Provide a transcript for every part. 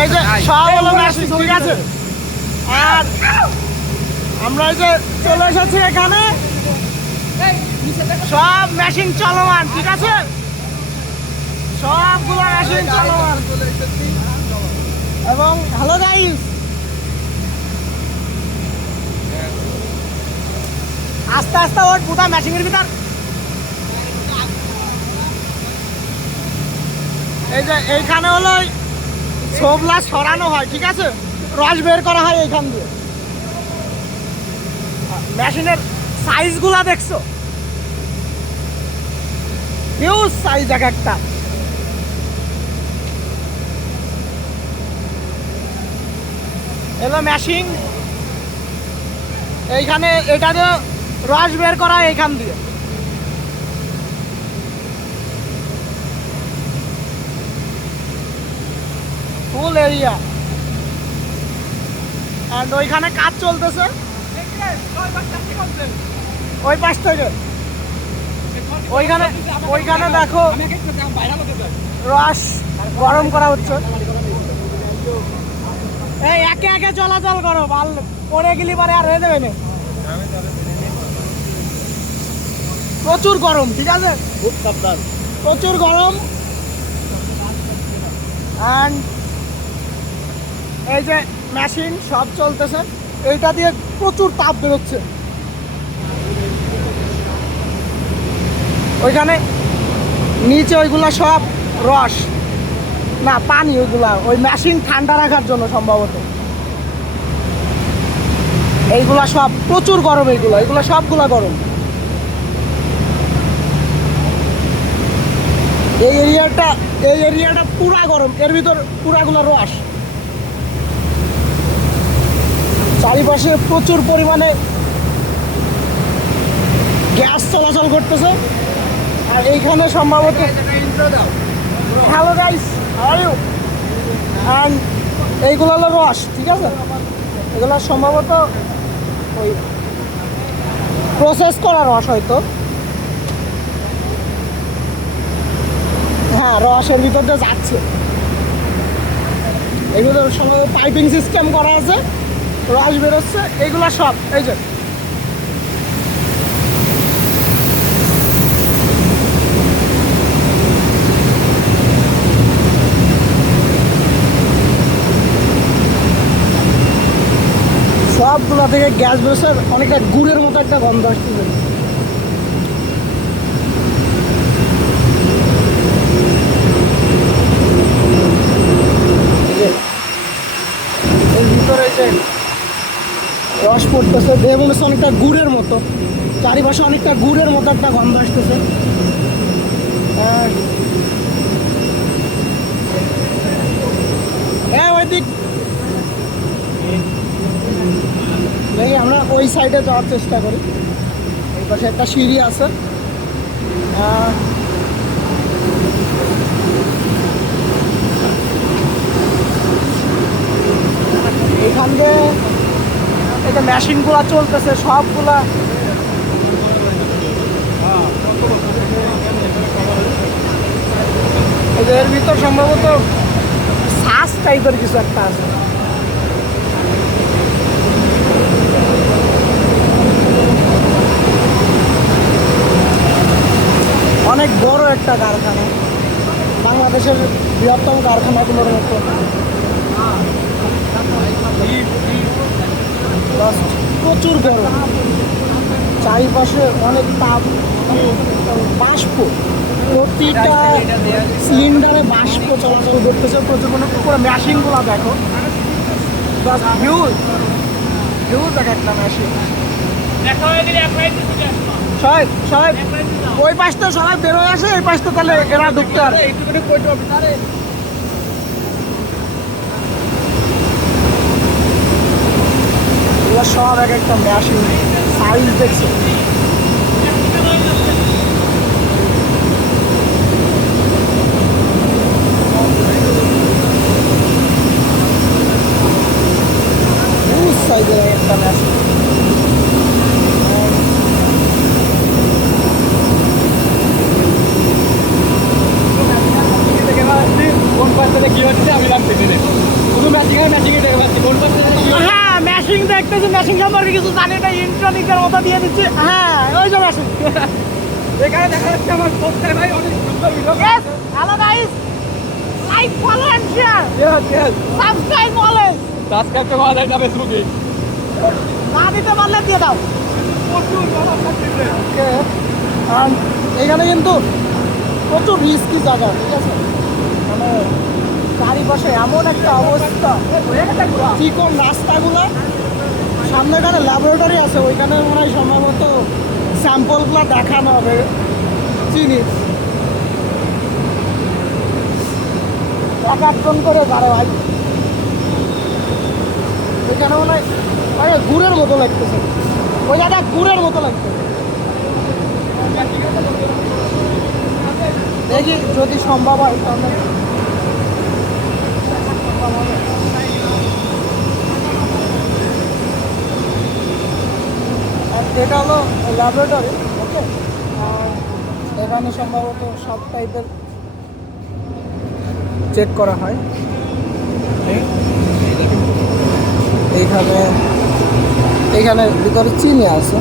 এই যে সব হলো মেশিন, ঠিক আছে। আর আমরা এই যে চলে এসেছি এখানে, সব মেশিন চলমান, ঠিক আছে, সবগুলো মেশিন চলমান। এবং হ্যালো গাইস, আস্তে আস্তে ওর পুটা মেশিনের ভিতর। এই যে এইখানে হলো ছোবলা সরানো হয়, ঠিক আছে, রস বের করা হয় এইখান দিয়ে। মেশিনের সাইজ গুলা দেখছো, হিউজ সাইজ এক একটা। এলো মেশিন, এইখানে এটা দিয়ে রস বের করা হয় এইখান দিয়ে। ফুল এরিয়া। আর ওইখানে কাজ চলতেছে ওই পাশ থেকে। ওইখানে ওইখানে দেখো রস গরম করা হচ্ছে। এই একে একে চলাচল করো, ভাল পরে গেলি পরে আর হয়ে যাবে না। প্রচুর গরম, ঠিক আছে, খুব সাবধান, প্রচুর গরম। অ্যান্ড এই যে মেশিন সব চলতেছে, এইটা দিয়ে প্রচুর তাপ বেরোচ্ছে। ওইখানে নিচে ওইগুলা সব রস না পানি, ওইগুলা ওই মেশিন ঠান্ডা রাখার জন্য সম্ভবত। এইগুলা সব প্রচুর গরম, এইগুলা সবগুলা গরম। এই এরিয়াটা পুরা গরম, এর ভিতর পুরাগুলা রস। চারিপাশে প্রচুর পরিমাণে গ্যাস চলাচল করতেছে। আর এইখানে সম্ভবত hello guys, how are you, and এইগুলো হলো রস, ঠিক আছে, এগুলো সম্ভবত ওই প্রসেস করা রস হয়তো। হ্যাঁ, রসের ভিতর দিয়ে যাচ্ছে। এগুলো সম্ভবত পাইপিং সিস্টেম করা আছে, রস বেরোচ্ছে। এইগুলো সব এই যে সবগুলা থেকে গ্যাস বেরোচ্ছে, অনেকটা গুড়ের মতো একটা গন্ধ আসতেছে। এর ভিতরে যে রস পড়তেছে, দেহ মনে হচ্ছে অনেকটা গুড়ের মতো, চারিপাশে অনেকটা গুড়ের মতো একটা গন্ধ আসতেছে। হ্যাঁ, ওই দিক দেখি, আমরা ওই সাইডে যাওয়ার চেষ্টা করি। এই পাশে একটা সিঁড়ি আছে। এখান দিয়ে এই যে মেশিনগুলা চলতেছে সবগুলা, এর ভিতর সম্ভবত শ্বাস টাইপের কিছু একটা আছে। অনেক বড় একটা কারখানা, বাংলাদেশের বৃহত্তম কারখানাগুলোর মতো। প্রচুর গরম, চারিপাশে অনেক তাপ, বাষ্প, প্রতিটা সিলিন্ডারে বাষ্প চলাচল করতেছে প্রচুর। মানে পুরো মেশিনগুলো দেখো, হিউজ হিউজ এক একটা মেশিন। সবাই সবাই ওই পাশটা সবাই বেরোয় আসে, এই পাশটা তাহলে এরা ঢুকতে পারে। এগুলো সব এক একটা মেশিন, সাইজ দেখছে। সাইজের একটা মেশিন। কোন পাশ থেকে হ্যাঁ ম্যাশিং দেখতেছি, ম্যাশিং সম্পর্কে কিছু জানি না, ইন্ট্রোনিকের মতো দিয়ে দিচ্ছি। হ্যাঁ ওই যে ম্যাশিং। এখানে দেখা যাচ্ছে আমার পোস্টার ভাই অনেক সুন্দর video. Yes, hello guys. Like, follow and share. Yes. Subscribe always. Subscribe তো করা যায় না ফেসবুকে। না দিতে পারলে দিয়ে দাও। প্রচুর কথা বলতেছে। And এখানে কিন্তু প্রচুর রিস্কি জায়গা, ঠিক আছে? মানে চারিপাশে এমন একটা অবস্থা, চিকন রাস্তাগুলো, সামনেখানে ল্যাবরেটরি আছে, ওইখানে মনে হয় সম্ভবত স্যাম্পলগুলো দেখানো হবে চিনি। এক একজন করে যারে ভাই, ওইখানে মনে হয় গুড়ের মতো লাগতেছে, ওই জায়গা গুড়ের মতো লাগতেছে। দেখি যদি সম্ভব হয় তাহলে। এটা হলো ল্যাবরেটরি, ওকে। এখানে সম্ভবত সব টাইপের চেক করা হয়। এইখানে ভিতরে চিনি আছে,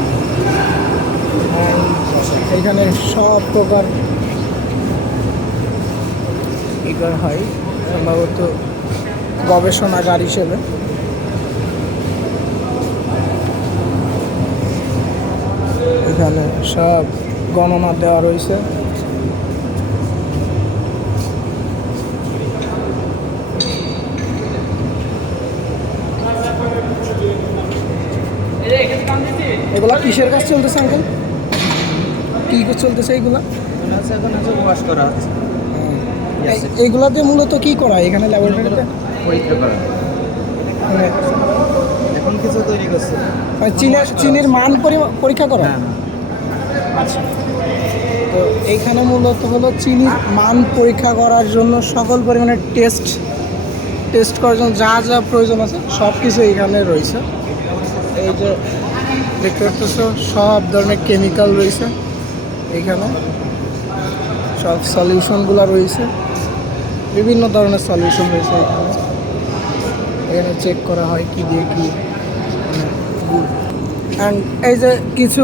এইখানে সব প্রকার এগুলো হয় সম্ভবত গবেষণাগার হিসেবে। এখানে সব গণনা দেওয়া রয়েছে। এগুলা কিসের কাজ চলতেছে আঙ্কেল? কি চলতেছে এইগুলা? এইগুলা দিয়ে মূলত কি করা হয় এখানে ল্যাবরেটরিতে? পরীক্ষা করা। মানে এখন কিছু তৈরি করছে। চিনির মান পরীক্ষা করা। হ্যাঁ। আচ্ছা, তো এইখানে মূলত হলো চিনির মান পরীক্ষা করার জন্য সকল পরিমাণে টেস্ট করার জন্য যা যা প্রয়োজন আছে সব কিছু এইখানে রয়েছে। এই যে দেখতে পাচ্ছ সব ধরনের কেমিক্যাল রয়েছে এইখানে, সব সলিউশনগুলো রয়েছে, বিভিন্ন ধরনের সলিউশন রয়েছে এখানে। এখানে চেক করা হয় কি দিয়ে কি। অ্যান্ড এই যে কিছু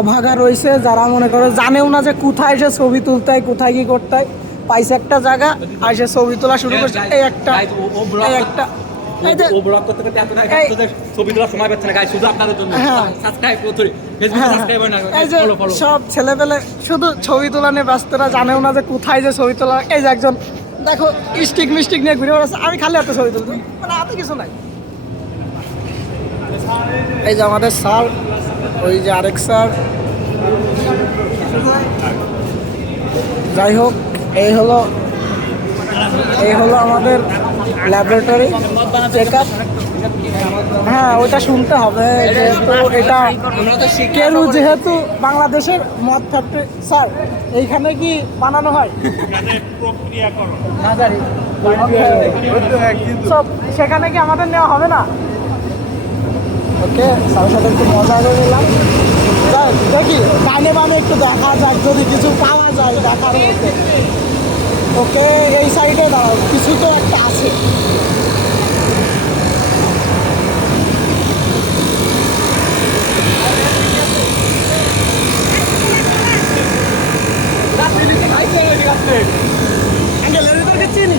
অভাগা রয়েছে যারা মনে করে জানেও না যে কোথায় এসে ছবি তুলতে হয়, কোথায় কি করতে হয়, পাইছে একটা জায়গা আর সে ছবি তোলা শুরু করছে। এই একটা এই যে ও ব্লগ করতে করতে এতটাই ব্যস্ত যে ছবি তোলার সময় পাচ্ছে না গাইস, শুধু আপনাদের জন্য। হ্যাঁ। সাবস্ক্রাইব করুন, ফেসবুকে সাবস্ক্রাইব হয় না, এই যে ফলো। সব ছেলেপেলে শুধু ছবি তোলা নিয়ে ব্যস্তরা, জানেও না যে কোথায় যে ছবি তোলা। এই যে একজন দেখো স্টিক মিস্টিক নিয়ে ঘুরে বেড়াচ্ছে, আমি খালি হাতে ছবি তুলতে, মানে হাতে কিছু নাই। এই যে আমাদের স্যার, ওই যে আরেক স্যার। যাই হোক, এই হলো আমাদের ল্যাবরেটরি চেক আপ। হ্যাঁ ওইটা শুনতে হবে, যেহেতু এটা কেরু, যেহেতু বাংলাদেশের মদ ফ্যাক্টরি। স্যার এইখানে কি বানানো হয়? সব সেখানে কি আমাদের নেওয়া হবে না? ওকে, স্যারের সাথে একটু মজা করে নিলাম। দেখি ডাইনে বামে একটু দেখা যাক, যদি কিছু পাওয়া যায় দেখার মধ্যে। ওকে, এই সাইডে দাঁড়াও, কিছু তো একটা আছে। চিনি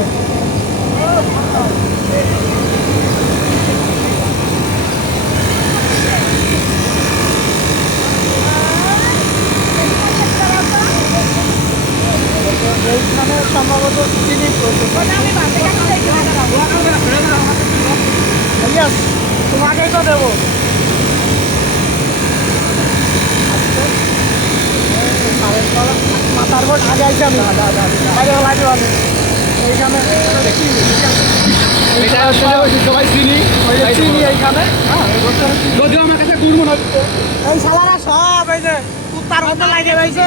এইখানে সম্ভবত চিনি তোমাকেই তো দেবো। মাথার বোর্ড আগে আইসি আমি এইখানে সবাই চিনি চিনি এইখানে। যদিও আমার কাছে গুড় মনে হচ্ছে। এই শালারা সব এই যে কুত্তার মতো লাগে রয়েছে,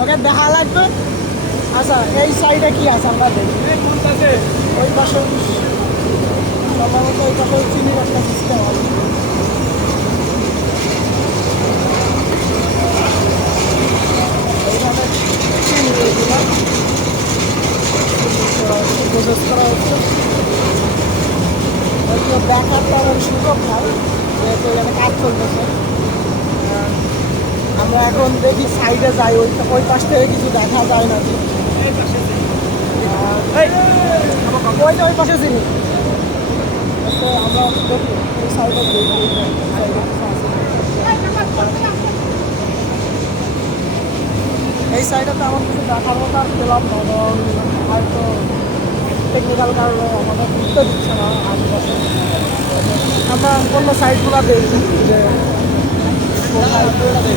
ওকে দেখা লাগবে। আচ্ছা, এই সাইডে কি আছে আমরা দেখি। ওই পাশে সম্ভবত ওই পাশে চিনির একটা সিস্টেম আছে। এইখানে চিনি এইগুলো প্রসেস করা হচ্ছে। হয়তো দেখার তেমন সুযোগ নাই, যেহেতু এখানে কাজ চলতেছে। আমরা এখন দেখি সাইডে যাই, ওই পাশ থেকে কিছু দেখা যায় নাকি। ওই পাশে চিনি, তো আমরা দেখি ওই সাইডে এই সাইডে তো এমন কিছু দেখার মতো আর পেলাম না, কারণ হয়তো টেকনিক্যাল কারণে আমাদের বুঝতে দিচ্ছে না আশেপাশে। আমরা অন্য সাইডগুলো দেখি যে কোথায়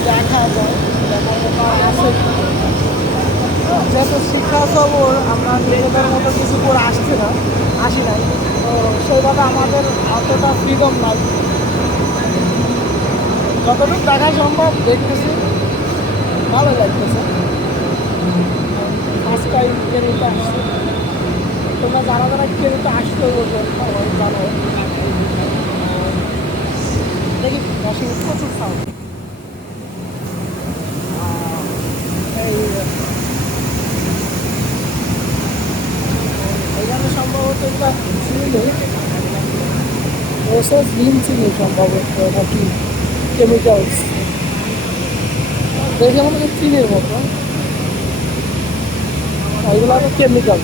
দেখা যায়, দেখার মতো আছে। যেহেতু শিক্ষা খবর আমরা নিজেদের মতো কিছু করে আসি নাই, তো সেইভাবে আমাদের অতটা ফ্রিডম নাই। যতটুকু দেখা সম্ভব দেখতেছি, ভালো লাগতেছে। ফার্স্ট টাইম ট্রেনিংটা আসছে, তোমরা যারা যারা ট্রেনিংটা আসতে বলবেন জানো। দেখি মেশিন প্রচুর সাউন্ড। এইখানে সম্ভবত এটা চিনি, প্রসেস লিন চিনি সম্ভবত নাকি কেমিক্যালস, দেখে মনে হচ্ছে চিনির মতো। এগুলো তো কেমিক্যাল,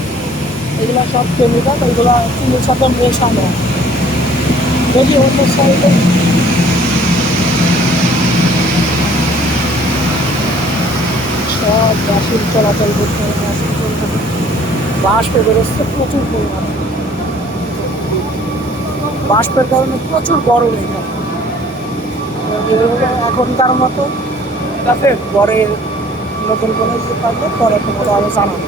এগুলো সব কেমিক্যাল, এগুলো চিনির সাথে মেশানো। যদি অন্য সাইডে সব মেশিন চলাচল করতে হবে, মেশিন চলতে বাষ্প বেরোচ্ছে প্রচুর পরিমাণে। বাষ্পের কারণে প্রচুর গরম এখানে। এখনকার মতো ঠিক আছে, পরে নতুন কোনো কিছু থাকলে পরে তোমাকে আরো জানাবো।